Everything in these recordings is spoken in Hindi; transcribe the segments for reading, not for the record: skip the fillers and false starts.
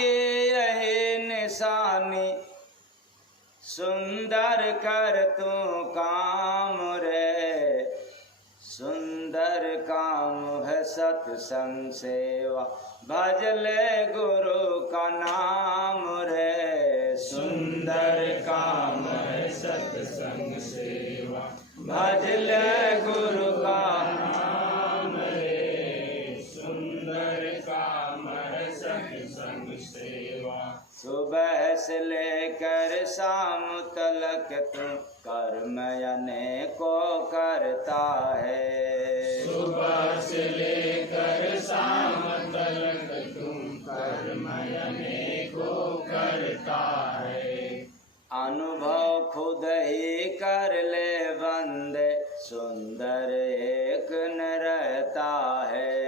आगे रहे निशानी, सुंदर कर तू काम रे। सुंदर काम है सत्संग सेवा, भज ले गुरु का नाम रे। सुंदर काम है सत्संग सेवा, भज ले गुरु का नाम रे। सुंदर काम है सत्संग सेवा। सुबह से लेकर शाम तलक तू कर्म अनेकों करता है। सुबह से लेकर शाम तलक तुम कर्म अनेकों करता है। अनुभव खुद ही कर ले बंदे, सुंदर एक न रहता है।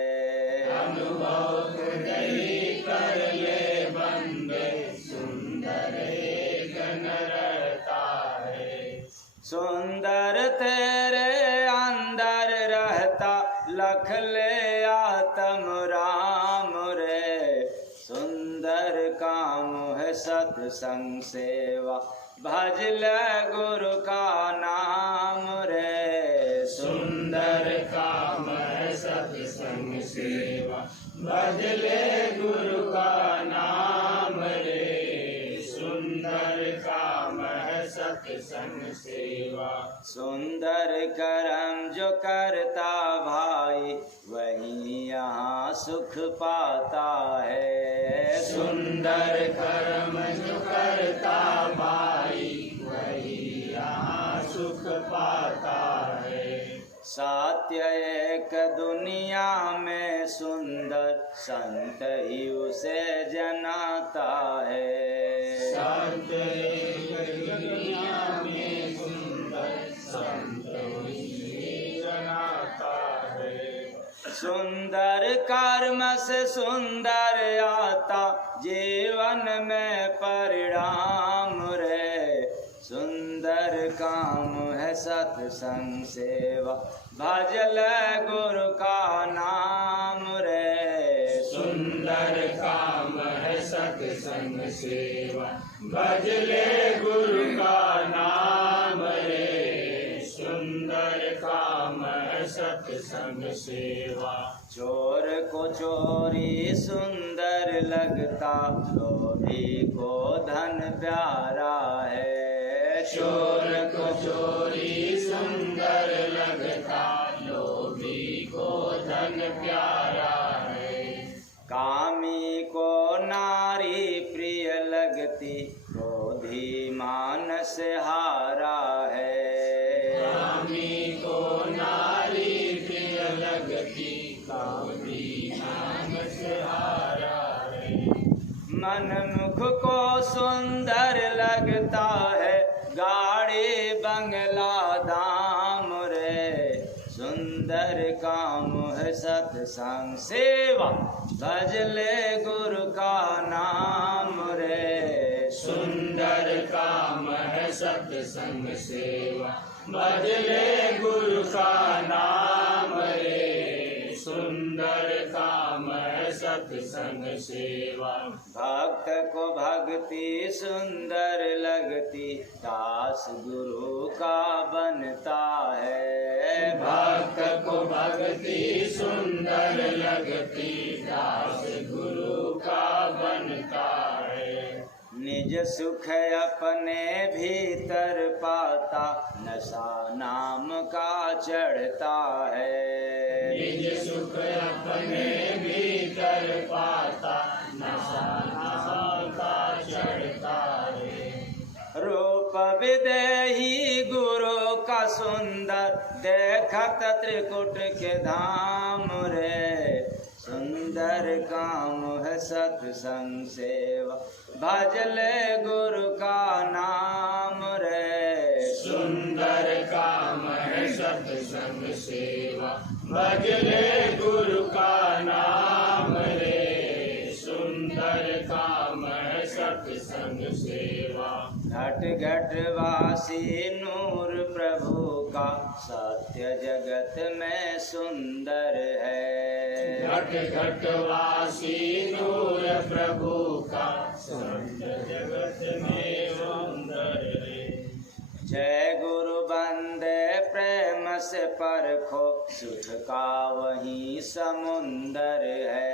अनुभव खुद ही कर ले बंदे, सुंदर एक न रहता है। सुंदर तेरे अंदर रहता, लख ले आत्म राम रे। सुंदर काम है सत्संग सेवा, भज ले गुरु का नाम रे। सुंदर काम है सत्संग सेवा, भज ले गुरु का नाम रे। सुंदर काम है सत्संग सेवा। सुंदर कर्म जो करता भाई, वही यहाँ सुख पाता है। सुंदर कर्म जो करता भाई, वही यहाँ सुख पाता है। सत्य एक दुनिया में सुंदर, संत ही उसे जनाता है। सत्य एक दुनिया में सुंदर, संत ही जनाता है। सुंदर कर्म से सुंदर आता, जीवन में परिणाम रे। सुंदर काम है सत्संग सेवा, भज ले गुरु का नाम रे। सुंदर काम है सत्संग सेवा, भज ले गुरु का नाम रे। सुंदर काम है सत्संग सेवा। चोर को चोरी सुंदर लगता, लोभी को धन प्यारा है। चोर को चोरी सुंदर लगता, लोभी को धन प्यारा है। कामी को नारी प्रिय लगती, क्रोधी मानस हारा है। कामी को नारी प्रिय लगती, क्रोधी मानस हारा है। मन मुख को सुंदर लगता है, गाड़ी बंगला दाम रे। सुंदर काम है सत्संग सेवा, भज ले गुरु का नाम रे। सुंदर काम है सत्संग सेवा, भज ले गुरु का नाम रे। सुंदर काम है सत्संग सेवा। भक्त को भक्ति सुंदर लगती, दास गुरु का बनता है। भक्त को भक्ति सुंदर लगती, दास गुरु का बनता है। निज सुख अपने भीतर पाता, नशा नाम का चढ़ता है। निज सुख अपने भीतर पाता, नशा नाम का चढ़ता है। रूप विदेही गुरु का सुंदर, देखत त्रिकुट के धाम रे। सुंदर काम है सत्संग सेवा, भज ले गुरु का नाम रे। सुंदर काम है सत्संग सेवा, भज ले गुरु का नाम रे। सुंदर काम है सत्संग सेवा। घट घट वासी नूर प्रभु का, सत्य जगत में सुंदर है। घट घट वासी नूर प्रभु का संग जगत में सुंदर रे। जय गुरु बंदे प्रेम से परखो सुख का वही समुंदर है।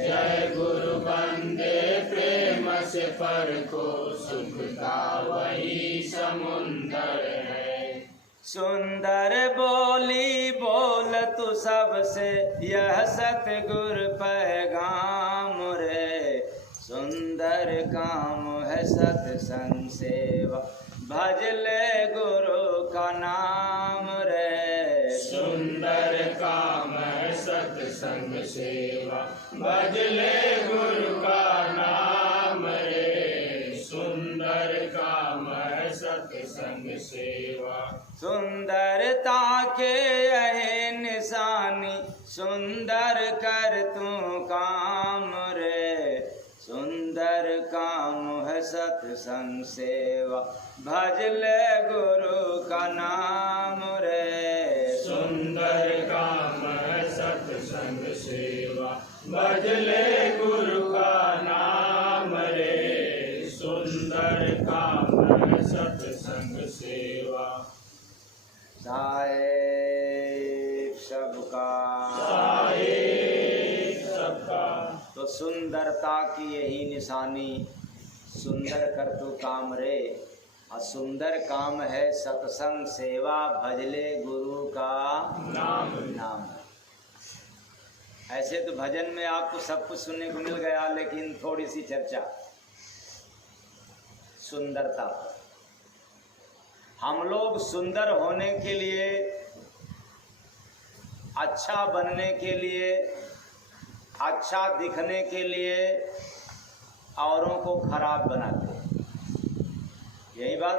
जय गुरु बंदे प्रेम से परखो सुख का वही समुंदर है। सुंदर बोली बोल तू सबसे यह सतगुरु पैगाम रे। सुंदर काम है सत्संग सेवा भज ले गुरु का नाम रे। सुंदर काम है सत्संग सेवा भज ले गुरु का नाम रे। सुंदर काम है सत्संग सेवा। सुंदरता के यही निशानी सुंदर कर तू काम रे। सुंदर काम है सत्संग सेवा भज ले गुरु का नाम रे। सुंदर काम है सत्संग सेवा भज ले गुरु का नाम रे। सुंदर काम है सत्संग सेवा। साहेब सबका सबका। तो सुंदरता की यही निशानी सुंदर कर तू काम रे। और सुंदर काम है सत्संग सेवा भजले गुरु का नाम। ऐसे तो भजन में आपको सब कुछ सुनने को मिल गया, लेकिन थोड़ी सी चर्चा सुंदरता पर। हम लोग सुंदर होने के लिए, अच्छा बनने के लिए, अच्छा दिखने के लिए औरों को खराब बनाते हैं। यही बात,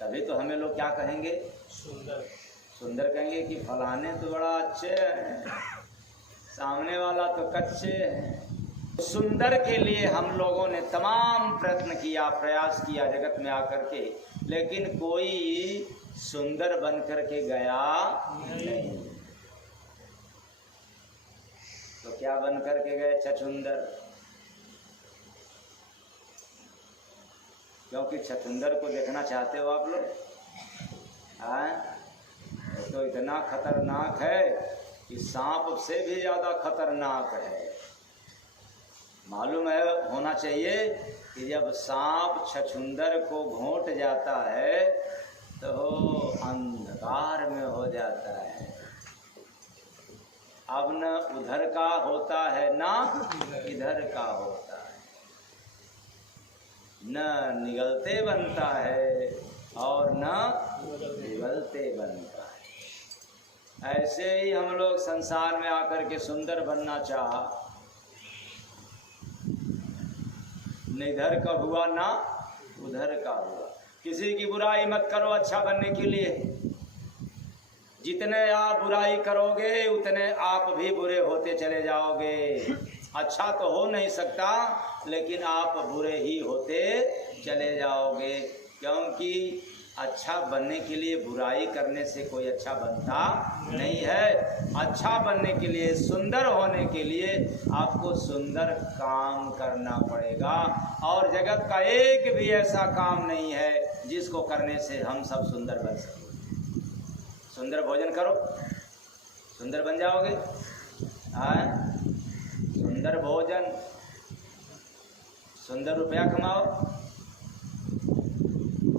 तभी तो हमें लोग क्या कहेंगे, सुंदर कहेंगे कि फलाने तो बड़ा अच्छे हैं, सामने वाला तो कच्चे हैं। सुंदर के लिए हम लोगों ने तमाम प्रयत्न किया, प्रयास किया जगत में आकर के, लेकिन कोई सुंदर बन करके गया नहीं। तो क्या बन करके गए, छछुंदर। क्योंकि छछुंदर को देखना चाहते हो आप लोग? तो इतना खतरनाक है कि सांप से भी ज्यादा खतरनाक है। मालूम है, होना चाहिए कि जब सांप छछुंदर को घोंट जाता है तो अंधकार में हो जाता है। अब न उधर का होता है ना इधर का होता है, न निगलते बनता है और न निगलते बनता है। ऐसे ही हम लोग संसार में आकर के सुंदर बनना चाहा, न इधर का हुआ ना उधर का हुआ। किसी की बुराई मत करो अच्छा बनने के लिए। जितने आप बुराई करोगे उतने आप भी बुरे होते चले जाओगे। अच्छा तो हो नहीं सकता, लेकिन आप बुरे ही होते चले जाओगे। क्योंकि अच्छा बनने के लिए बुराई करने से कोई अच्छा बनता नहीं है। अच्छा बनने के लिए, सुंदर होने के लिए आपको सुंदर काम करना पड़ेगा। और जगत का एक भी ऐसा काम नहीं है जिसको करने से हम सब सुंदर बन सकें। सुंदर भोजन करो, सुंदर बन जाओगे। सुंदर भोजन, सुंदर रुपया कमाओ,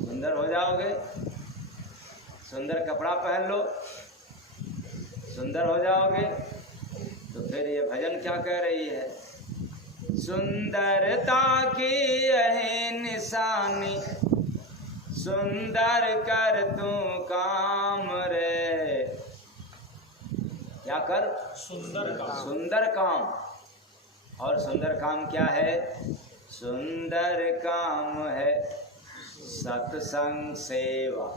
सुंदर हो जाओगे। सुंदर कपड़ा पहन लो, सुंदर हो जाओगे। तो फिर ये भजन क्या कह रही है, सुंदरता की यही निशानी सुंदर कर तू काम रे। क्या कर, सुंदर काम। सुंदर काम। और सुंदर काम क्या है, सुंदर काम है सत्संग सेवा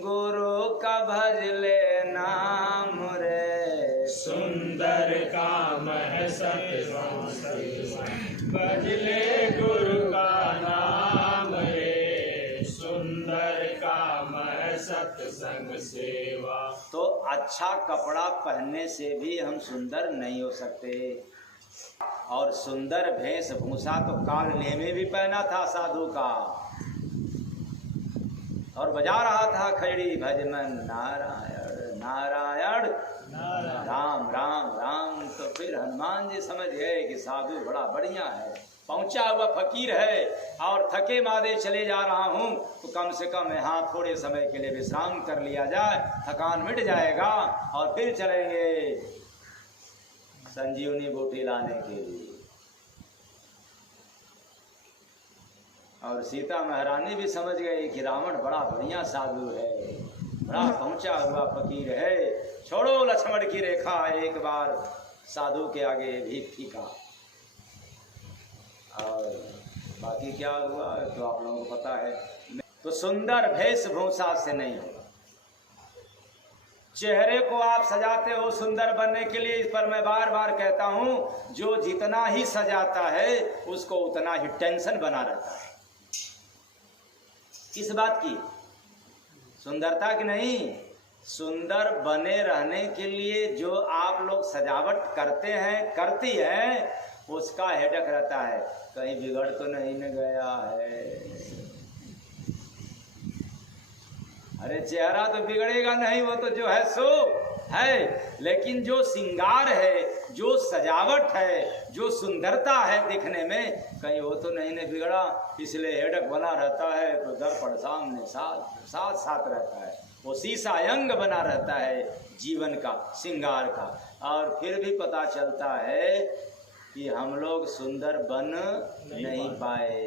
गुरु का भज ले नाम रे। सुंदर काम है सत्संग सेवा भज ले गुरु का नाम रे। सुंदर काम है सत्संग सेवा। तो अच्छा कपड़ा पहनने से भी हम सुंदर नहीं हो सकते। और सुंदर वेशभूषा तो काल ने भी पहना था साधु का, और बजा रहा था खड़ी भजमन नारायण नारायण राम राम राम। तो फिर हनुमान जी समझ गए कि साधु बड़ा बढ़िया है, पहुंचा हुआ फकीर है और थके मादे चले जा रहा हूं, तो कम से कम यहाँ थोड़े समय के लिए विश्राम कर लिया जाए, थकान मिट जाएगा और फिर चलेंगे संजीवनी बूटी लाने के लिए। और सीता महारानी भी समझ गई कि रावण बड़ा बढ़िया साधु है, बड़ा पहुंचा हुआ फकीर है, छोड़ो लक्ष्मण की रेखा, एक बार साधु के आगे भी फीका। और बाकी क्या हुआ तो आप लोगों को पता है। तो सुंदर वेशभूषा से नहीं होगा, चेहरे को आप सजाते हो सुंदर बनने के लिए, इस पर मैं बार बार कहता हूं, जो जितना ही सजाता है उसको उतना ही टेंशन बना रहता है। किस बात की? सुंदरता की नहीं, सुंदर बने रहने के लिए जो आप लोग सजावट करते हैं करती है, उसका हेडक रहता है, कहीं बिगड़ तो नहीं न गया है। अरे चेहरा तो बिगड़ेगा नहीं, वो तो जो है सो है, लेकिन जो श्रृंगार है, जो सजावट है, जो सुंदरता है दिखने में, कहीं वो तो नहीं न बिगड़ा, इसलिए हेडक बना रहता है। तो दर्पण सामने साथ साथ साथ रहता है, वो शीशा अंग बना रहता है जीवन का, श्रृंगार का। और फिर भी पता चलता है कि हम लोग सुंदर बन नहीं पाए।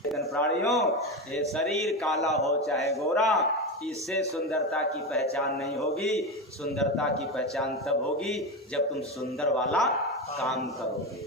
लेकिन प्राणियों, ये शरीर काला हो चाहे गोरा, इससे सुंदरता की पहचान नहीं होगी। सुंदरता की पहचान तब होगी जब तुम सुंदर वाला काम करोगे,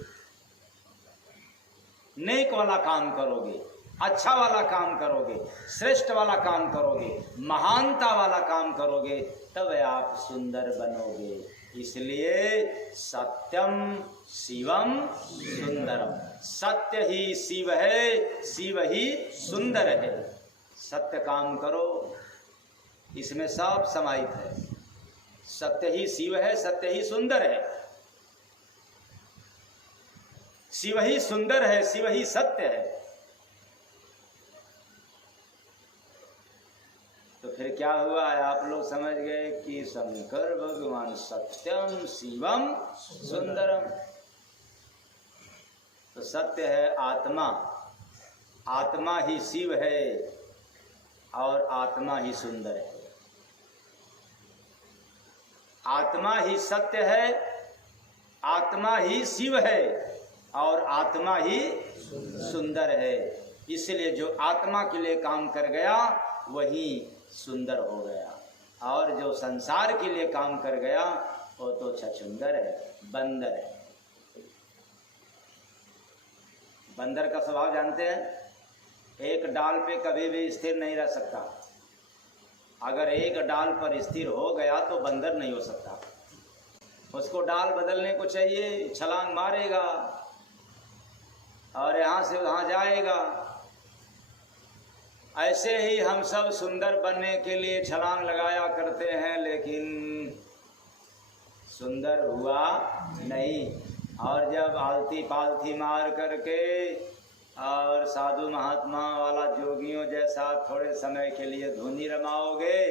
नेक वाला काम करोगे, अच्छा वाला काम करोगे, श्रेष्ठ वाला काम करोगे, महानता वाला काम करोगे, तब आप सुंदर बनोगे। इसलिए सत्यम शिवम सुंदरम, सत्य ही शिव है, शिव ही सुंदर है। सत्य काम करो, इसमें सब समाहित है। सत्य ही शिव है, सत्य ही सुंदर है, शिव ही सुंदर है, शिव ही सत्य है। तो फिर क्या हुआ है, आप लोग समझ गए कि शंकर भगवान सत्यम शिवम सुंदरम। तो सत्य है आत्मा, आत्मा ही शिव है और आत्मा ही सुंदर है। आत्मा ही सत्य है, आत्मा ही शिव है और आत्मा ही सुंदर है। इसलिए जो आत्मा के लिए काम कर गया वही सुंदर हो गया, और जो संसार के लिए काम कर गया वो तो छछुंदर है, बंदर है। बंदर का स्वभाव जानते हैं, एक डाल पे कभी भी स्थिर नहीं रह सकता। अगर एक डाल पर स्थिर हो गया तो बंदर नहीं हो सकता, उसको डाल बदलने को चाहिए, छलांग मारेगा और यहाँ से वहाँ जाएगा। ऐसे ही हम सब सुंदर बनने के लिए छलांग लगाया करते हैं, लेकिन सुंदर हुआ नहीं। और जब आलती पालथी मार करके और साधु महात्मा वाला जोगियों जैसा थोड़े समय के लिए धुनी रमाओगे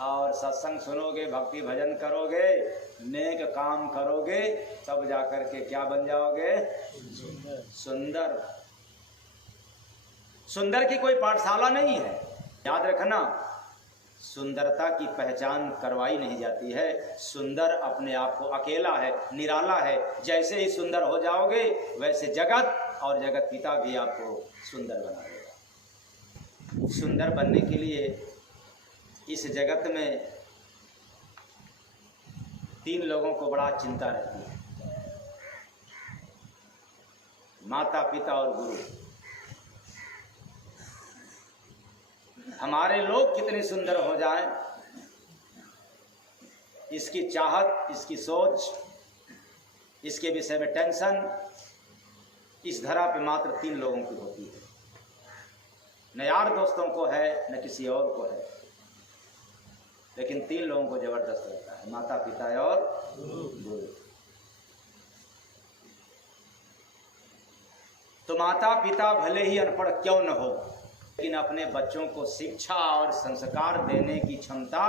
और सत्संग सुनोगे, भक्ति भजन करोगे, नेक काम करोगे, तब जाकर के क्या बन जाओगे? सुंदर। सुंदर की कोई पाठशाला नहीं है, याद रखना। सुंदरता की पहचान करवाई नहीं जाती है। सुंदर अपने आप को अकेला है, निराला है। जैसे ही सुंदर हो जाओगे वैसे जगत और जगत पिता भी आपको सुंदर बना देगा। सुंदर बनने के लिए इस जगत में 3 लोगों को बड़ा चिंता रहती है, माता पिता और गुरु। हमारे लोग कितने सुंदर हो जाएं, इसकी चाहत, इसकी सोच, इसके विषय में टेंशन इस धरा पे मात्र 3 लोगों की होती है। न यार दोस्तों को है, न किसी और को है, लेकिन 3 लोगों को जबरदस्त रहता है, माता पिता और गुरु। तो माता पिता भले ही अनपढ़ क्यों न हो, लेकिन अपने बच्चों को शिक्षा और संस्कार देने की क्षमता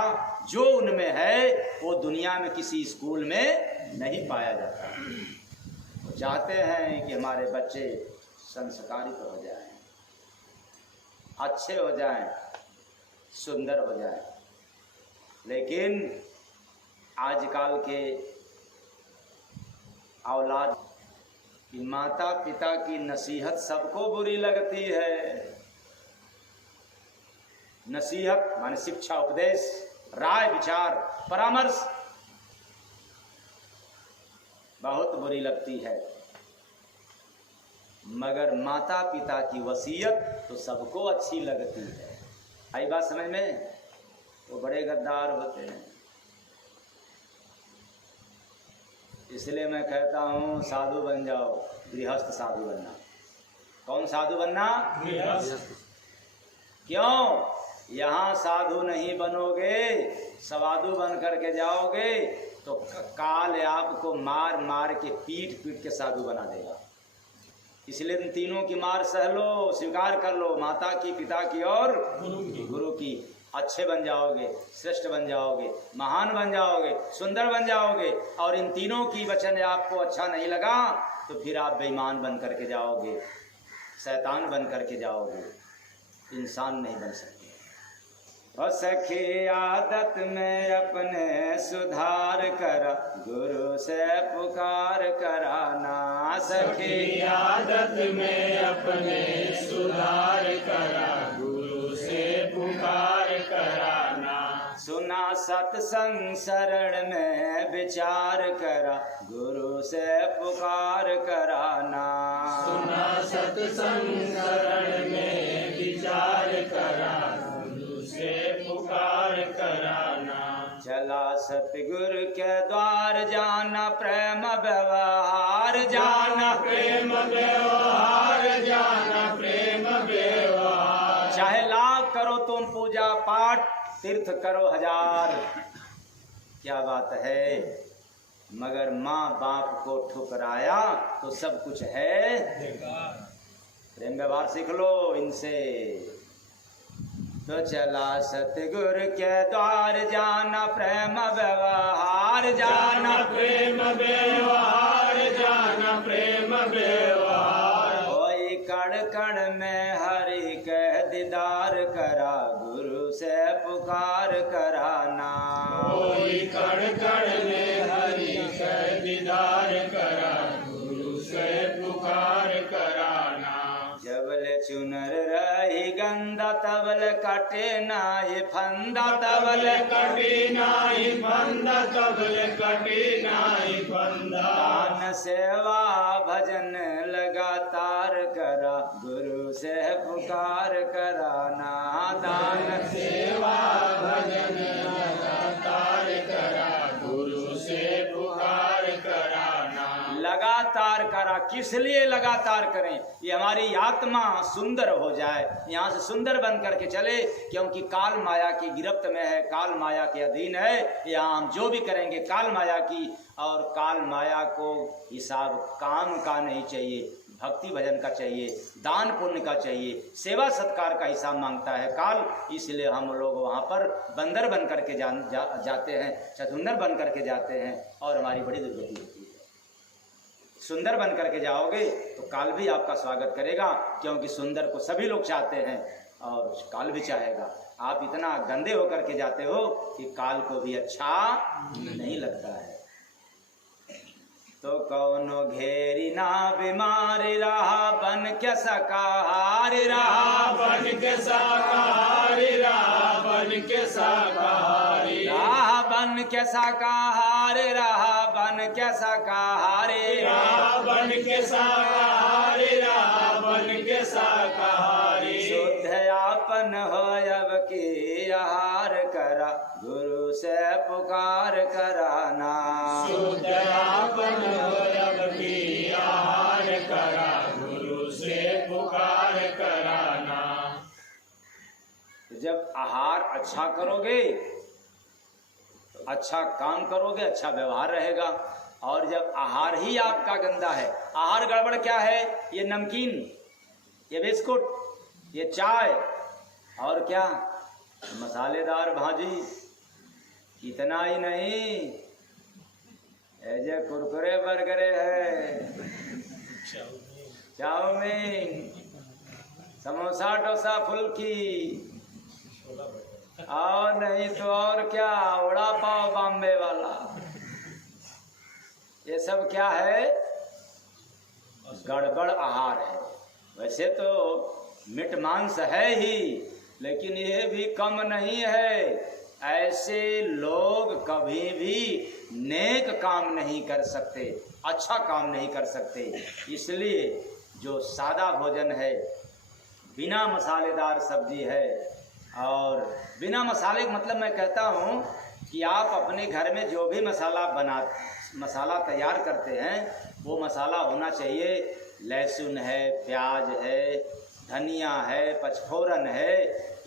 जो उनमें है वो दुनिया में किसी स्कूल में नहीं पाया जाता। वो चाहते हैं कि हमारे बच्चे संस्कारित हो जाएं, अच्छे हो जाएं, सुंदर हो जाएं, लेकिन आजकल के औलाद की माता पिता की नसीहत सबको बुरी लगती है। नसीहत माने शिक्षा, उपदेश, राय, विचार, परामर्श बहुत बुरी लगती है, मगर माता पिता की वसीयत तो सबको अच्छी लगती है। आई बात समझ में? वो बड़े गद्दार होते हैं। इसलिए मैं कहता हूँ साधु बन जाओ, गृहस्थ साधु बनना। कौन साधु बनना? गृहस्थ। क्यों? यहाँ साधु नहीं बनोगे, सवाधु बन करके जाओगे तो काल आपको मार मार के पीट पीट के साधु बना देगा। इसलिए इन तीनों की मार सह लो, स्वीकार कर लो, माता की, पिता की और गुरु की। अच्छे बन जाओगे, श्रेष्ठ बन जाओगे, महान बन जाओगे, सुंदर बन जाओगे। और इन तीनों की वचन आपको अच्छा नहीं लगा तो फिर आप बेईमान बन करके जाओगे, शैतान बन करके जाओगे, इंसान नहीं बन सकते। और सखी आदत में अपने सुधार कर, गुरु से पुकार कराना। सखी आदत में अपने सुधार करा, गुरु से पुकार कराना। सुना सत्संग शरण में विचार करा, गुरु से पुकार कराना। सुना सत्संग शरण में विचार करा, गुरु से पुकार कराना। चला सतगुरु के द्वार जाना, प्रेम व्यवहार जाना, प्रेम व्यवहार जाना, प्रेम व्यवहार। चाहे लाख करो तुम पूजा पाठ, तीर्थ करो हजार, क्या बात है, मगर माँ बाप को ठुकराया तो सब कुछ है। प्रेम व्यवहार सीख लो इनसे। तो चला सतगुरु के द्वार जाना, प्रेम व्यवहार जाना, प्रेम व्यवहार जाना, प्रेम व्यवहार। कोई कण कण में हरि कह दीदार करा, गुरु से पुकार कराना। कोई कण कण में हरि कह दीदार करा, गुरु से पुकार कराना। जबल चुनर रही गंदा, तबल कटे नाई फंदा, तबल कटे नाई फंदा, तबल कटे नाई फंदा। दान सेवा भजन लगातार करा, गुरु से पुकार कराना। दान सेवा भजन लगातार करा, गुरु से पुकार कराना। लगातार करा, किस लिए लगातार करें? ये हमारी आत्मा सुंदर हो जाए, यहाँ से सुंदर बन करके चले, क्योंकि काल माया की गिरफ्त में है, काल माया के अधीन है। यहाँ हम जो भी करेंगे काल माया की, और काल माया को हिसाब काम का नहीं चाहिए, भक्ति भजन का चाहिए, दान पुण्य का चाहिए, सेवा सत्कार का हिसाब मांगता है काल। इसलिए हम लोग वहाँ पर बंदर बन करके जाते हैं, चतुंदर बन करके जाते हैं, और हमारी बड़ी दुर्गति होती है। सुंदर बन करके जाओगे तो काल भी आपका स्वागत करेगा, क्योंकि सुंदर को सभी लोग चाहते हैं और काल भी चाहेगा। आप इतना गंदे होकर के जाते हो कि काल को भी अच्छा नहीं लगता है। तो कौनो घेरी ना बीमारी रहा, बन के शाकाहारी रहा, बन के शाकाहारी रहा, बन के शाकाहारी रहा, बन के शाकाहारी रहा, बन के शाकाहारी रहा, बन के शाकाहारी रहा, बन के शाकाहारी। शुद्ध आपन हो अब की आहार करा, गुरु से पुकार कराना। शुद्ध आपन हो अब की आहार करा, गुरु से पुकार कराना। जब आहार अच्छा करोगे, अच्छा काम करोगे, अच्छा व्यवहार रहेगा। और जब आहार ही आपका गंदा है, आहार गड़बड़ क्या है? ये नमकीन ये बिस्कुट, ये चाय, और क्या मसालेदार भाजी। इतना ही नहीं, ऐसे कुरकुरे बर्गरे है, चाउमीन, समोसा डोसा फुल्की, और नहीं तो और क्या वड़ा पाव बॉम्बे वाला। ये सब क्या है? गड़बड़ आहार है। वैसे तो मीट मांस है ही, लेकिन ये भी कम नहीं है। ऐसे लोग कभी भी नेक काम नहीं कर सकते, अच्छा काम नहीं कर सकते। इसलिए जो सादा भोजन है, बिना मसालेदार सब्जी है, और बिना मसाले मतलब मैं कहता हूँ कि आप अपने घर में जो भी मसाला तैयार करते हैं वो मसाला होना चाहिए। लहसुन है, प्याज है, धनिया है, पचफोरन है,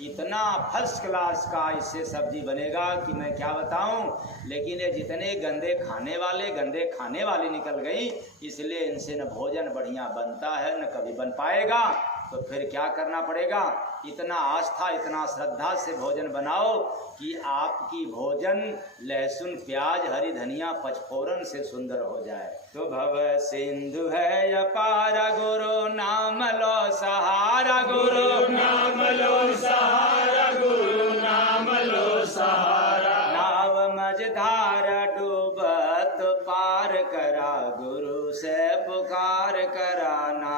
इतना फर्स्ट क्लास का इससे सब्जी बनेगा कि मैं क्या बताऊं। लेकिन ये जितने गंदे खाने वाले निकल गई, इसलिए इनसे न भोजन बढ़िया बनता है न कभी बन पाएगा। तो फिर क्या करना पड़ेगा? इतना आस्था, इतना श्रद्धा से भोजन बनाओ कि आपकी भोजन लहसुन, प्याज, हरी धनिया, पचफोरन से सुंदर हो जाए। तो भव सिंधु है अपार, गुरु नाम लो सहारा, गुरु नाम लो सहारा, गुरु नाम लो सहारा। नाव मझधार डूबत पार करा, गुरु से पुकार कराना।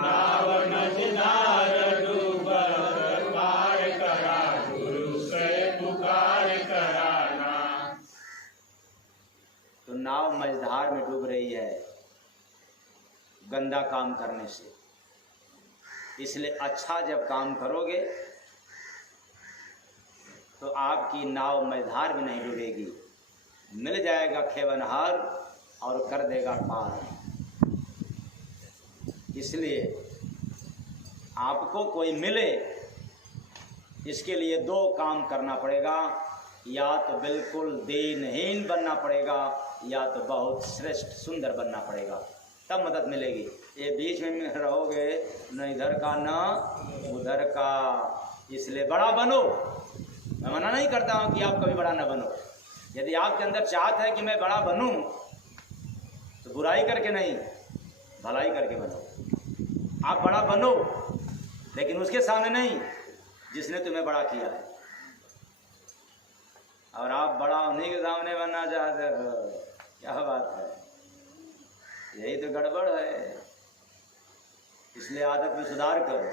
नाव मझधार डूबत पार करा, गुरु से पुकार कराना। तो नाव मझधार में डूब रही है गंदा काम करने से। इसलिए अच्छा जब काम करोगे तो आपकी नाव मझधार में नहीं डूबेगी, मिल जाएगा खेवनहार और कर देगा पार। इसलिए आपको कोई मिले, इसके लिए दो काम करना पड़ेगा। या तो बिल्कुल दीनहीन बनना पड़ेगा, या तो बहुत श्रेष्ठ सुंदर बनना पड़ेगा, तब मदद मिलेगी। ये बीच में रहोगे न इधर का न उधर का। इसलिए बड़ा बनो। मैं मना नहीं करता हूँ कि आप कभी बड़ा न बनो। यदि आपके अंदर चाहत है कि मैं बड़ा बनूं, तो बुराई करके नहीं, भलाई करके बनो। आप बड़ा बनो, लेकिन उसके सामने नहीं जिसने तुम्हें बड़ा किया है। और आप बड़ा उन्हीं के सामने बनना चाहते हो, क्या बात है? यही तो गड़बड़ है। इसलिए आदत में सुधार करो।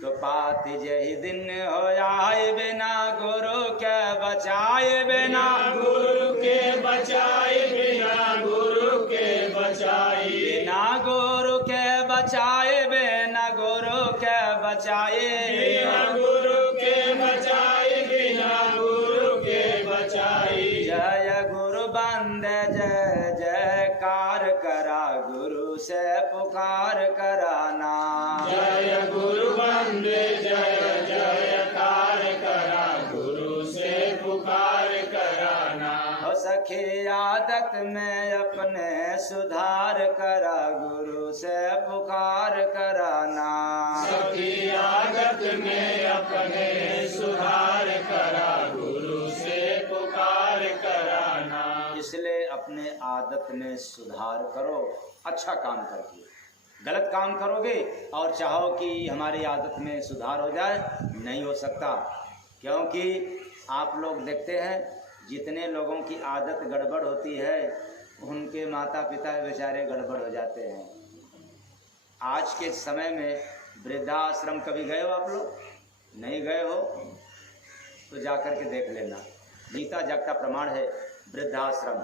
तो पाति जही दिन हो आए, बिना गुरु के बचाए, बिना गुरु के बचाए, बिना गुरु के बचाए, बिना गुरु के बचाए, बिना गुरु के बचाए, बिना गुरु के बचाए, बिना गुरु के बचाए। जय गुरु बंदे जय जयकार करा, गुरु से पुकार कराना। जय गुरु बंदे जय जयकार करा, गुरु से पुकार कराना। हो सखी आदत में अपने सुधार करा, गुरु से पुकार कराना। सखी आदत में अपने सुधार करा, गुरु से पुकार कराना। इसलिए अपने आदत में सुधार करो, अच्छा काम करके। गलत काम करोगे और चाहो कि हमारी आदत में सुधार हो जाए, नहीं हो सकता। क्योंकि आप लोग देखते हैं जितने लोगों की आदत गड़बड़ होती है, उनके माता पिता बेचारे गड़बड़ हो जाते हैं। आज के समय में वृद्धाश्रम कभी गए हो आप लोग? नहीं गए हो तो जाकर के देख लेना। जीता जागता प्रमाण है वृद्धाश्रम।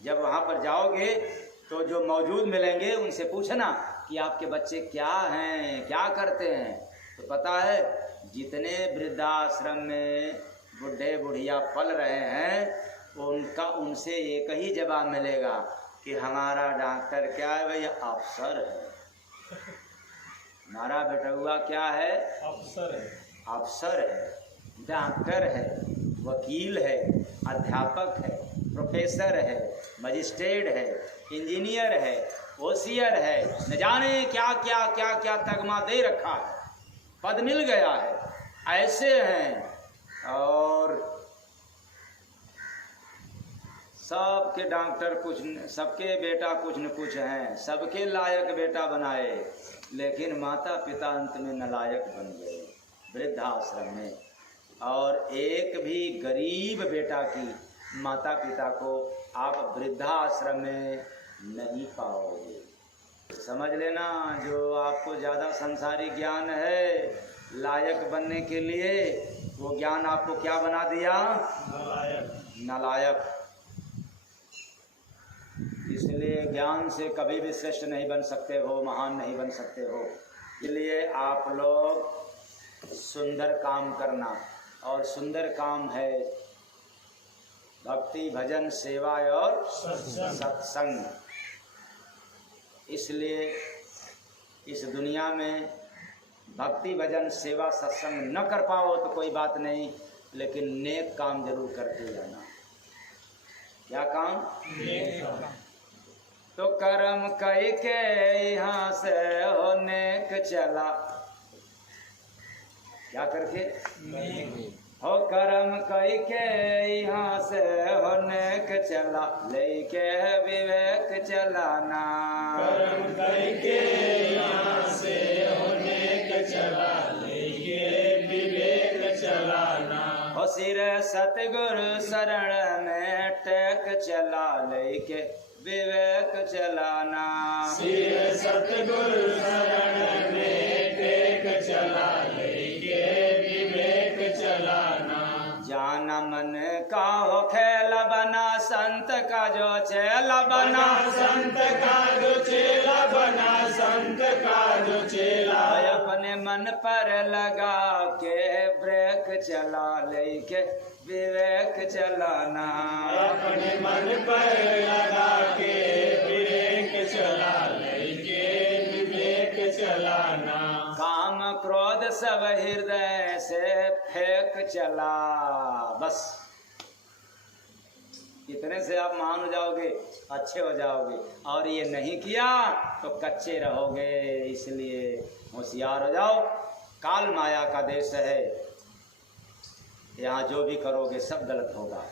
जब वहाँ पर जाओगे तो जो मौजूद मिलेंगे उनसे पूछना कि आपके बच्चे क्या हैं, क्या करते हैं। तो पता है जितने वृद्धाश्रम में बुढ़े बुढ़िया पल रहे हैं, उनसे एक ही जवाब मिलेगा कि हमारा डॉक्टर क्या है भैया? अफसर है। हमारा बेटुआ क्या है? अफसर है। अफसर है, डॉक्टर है, वकील है, अध्यापक है, प्रोफेसर है, मजिस्ट्रेट है, इंजीनियर है, होशियार है, न जाने क्या क्या क्या क्या तगमा दे रखा है, पद मिल गया है, ऐसे हैं। और सबके डॉक्टर कुछ, सबके बेटा कुछ न कुछ हैं, सबके लायक बेटा बनाए, लेकिन माता पिता अंत में नालायक बन गए वृद्धाश्रम में। और एक भी गरीब बेटा की माता पिता को आप वृद्धाश्रम में नहीं पाओगे। समझ लेना, जो आपको ज़्यादा संसारी ज्ञान है लायक बनने के लिए, वो ज्ञान आपको क्या बना दिया? नालायक। इसलिए ज्ञान से कभी भी श्रेष्ठ नहीं बन सकते हो, महान नहीं बन सकते हो। इसलिए आप लोग सुंदर काम करना, और सुंदर काम है भक्ति भजन सेवा और सत्संग। इसलिए इस दुनिया में भक्ति भजन सेवा सत्संग न कर पाओ तो कोई बात नहीं, लेकिन नेक काम जरूर करते जाना। क्या काम? नेक काम। तो कर्म कई के यहाँ से हो नेक चला, क्या करके? हो कर्म कई के यहाँ से हो नेक चला, लेके विवेक चलाना। कर्म कई के यहाँ से हो नेक चला, लेके विवेक चलाना। हो सिर सतगुरु शरण में टेक चला, लेके विवेक चलाना। सिर सतगुरु शरण में टेक चला, लेके विवेक चलाना। जाना मन का हो खेल बना, संत का जो चेला बना, संत का जो चेला बना, संत का जो चेला। अपने मन पर लगा के ब्रेक चला, लेके विवेक चलाना। अपने मन पर लगा के ब्रेक चला, लेके विवेक चलाना। काम क्रोध सब हृदय से फेंक चला। बस इतने से आप महान हो जाओगे, अच्छे हो जाओगे। और ये नहीं किया तो कच्चे रहोगे। इसलिए होशियार हो जाओ। काल माया का देश है, यहाँ जो भी करोगे सब गलत होगा।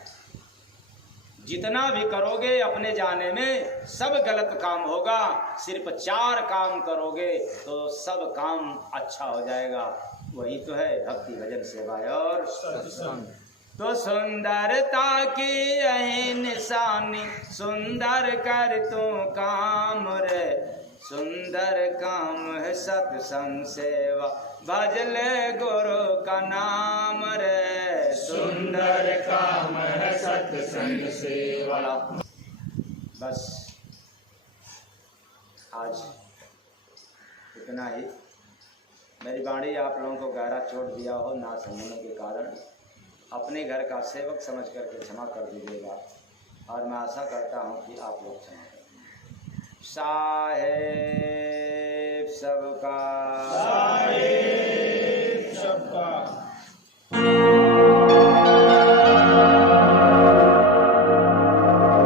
जितना भी करोगे अपने जाने में सब गलत काम होगा। सिर्फ 4 काम करोगे तो सब काम अच्छा हो जाएगा। वही तो है भक्ति भजन सेवा और सत्संग। तो सुंदरता की यही निशानी, सुंदर कर तू काम रे। सुंदर काम है सत्संग सेवा, भजले गुरु का नाम रे। सुंदर काम है सत्संग सेवा। बस आज इतना ही। मेरी वाणी आप लोगों को गहरा चोट दिया हो ना समझने के कारण, अपने घर का सेवक समझ करके क्षमा कर दीजिएगा। और मैं आशा करता हूँ कि आप लोग क्षमा करें। साहेब सबका, साहेब सबका।